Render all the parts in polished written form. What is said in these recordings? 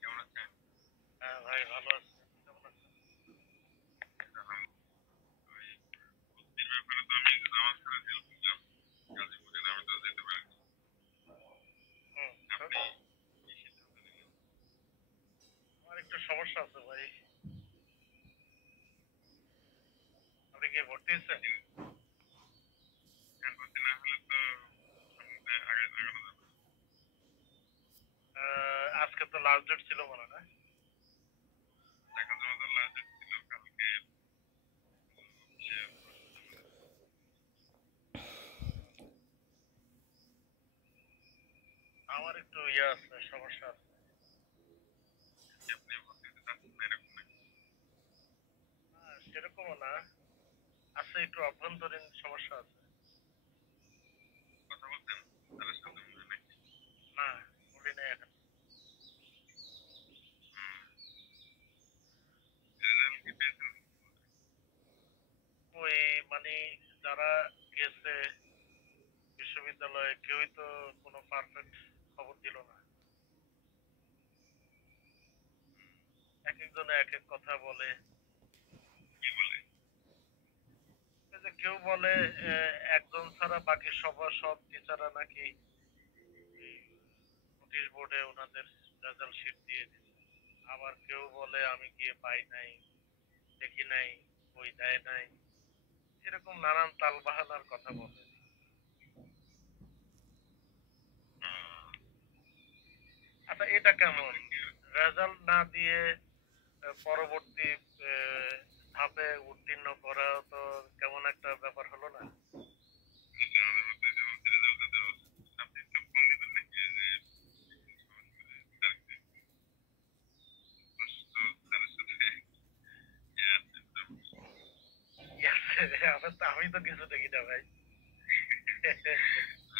কেমন আছেন? হ্যাঁ ভাই ভালো আছি। কেমন আছেন? ওই ভর্তির ব্যাপারে তো আমি নামাজ পড়ে ফেলছিলাম। গাজীপুরের আমি তো যেতে পারিনি। তো আপনি কি সিদ্ধান্ত নিলেন? আমার একটু সমস্যা আছে ভাই। আপনি কি ভর্তি হয়েছেন? এখন ভর্তি না হলে তো সামনে আগানো যাবে না। আজকে তো লাস্ট ডেট ছিল মনে হয় না? দেখা জমা তো লাস্ট ডেট ছিল কালকে। অফিসে প্রশ্ন জমা দিতে হবে। আমার একটু আছে, সমস্যা আছে। কি আপনি ভর্তি হতে চাচ্ছেন না এরকম নাকি? সেরকমও না, আছে একটু অভ্যন্তরীণ সমস্যা আছে। কথা বলছেন তাদের সাথে মনে হয় নাকি? না, বলি নাই এখন। রেজাল্ট কি পেয়েছেন? ওই মানে যারা গেছে বিশ্ববিদ্যালয়ে কেউই তো কোনো পারফেক্ট খবর দিল না। এক একজনে এক এক কথা বলে। কি বলে? এই যে কেউ বলে একজন ছাড়া বাকি সব টিচাররা নাকি নোটিশ বোর্ডে ওনাদের রেজাল্ট শিট দিয়ে দিছে। আবার কেউ বলে আমি গিয়ে পাই নাই, দেখি নাই, বই দেয় নাই। এরকম নানান তালবাহানার কথা বলে। আচ্ছা এটা কেমন? আমাদের কি রেজাল্ট না দিয়ে পরবর্তী ধাপে উত্তীর্ণ করা তো কেমন একটা ব্যাপার হলো না? আমাদের মধ্যে যেমন রেজাল্ট দেওয়া উচিত। আপনি একটু ফোন দিবেন নাকি যে সরাসরি স্যারকে? প্রশ্ন স্যারের সাথে ইয়ে আছে মোটামুটি। আমি তো কিছু দেখি না ভাই।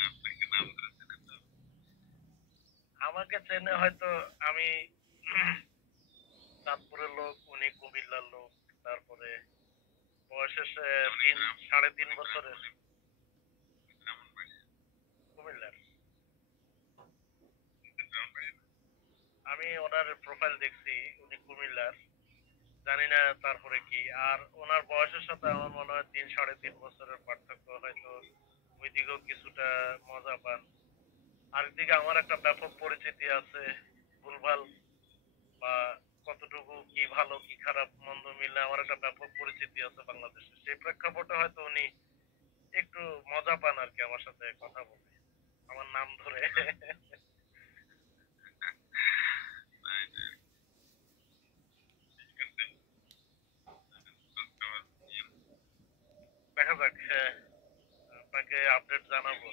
আপনাকে নাম ধরেছেন তো। আমাকে চেনে হয়তো। আমি চাঁদপুরের লোক, উনি কুমিল্লার লোক। তারপরে বয়সে সে মানে তিন গ্রাম সাড়ে তিন মানে গ্রাম বছরের। মানে ব্রাহ্মণবাড়িয়া। কুমিল্লার। ব্রাহ্মণবাড়িয়া। আমি ওনার প্রোফাইল দেখছি, উনি কুমিল্লার। জানি না তারপরে কি। আর ওনার বয়সের সাথে আমার মনে হয় 3 সাড়ে 3 বছরের পার্থক্য হয়তো। ওইদিকেও কিছুটা মজা পান। আরেকদিকে আমার একটা ব্যাপক পরিচিতি আছে। ভুলভাল বা কতটুকু কি ভালো কি খারাপ মন্দ মিলে আমার একটা ব্যাপক পরিচিতি আছে বাংলাদেশে। সেই প্রেক্ষাপটে হয়তো উনি একটু মজা পান আর কি আমার সাথে কথা বলে, আমার নাম ধরে। না এটা ঠিক আছে। খোঁজ খবর নিয়েন। দেখা যাক, হ্যাঁ, আপনাকে আপডেট জানাবো।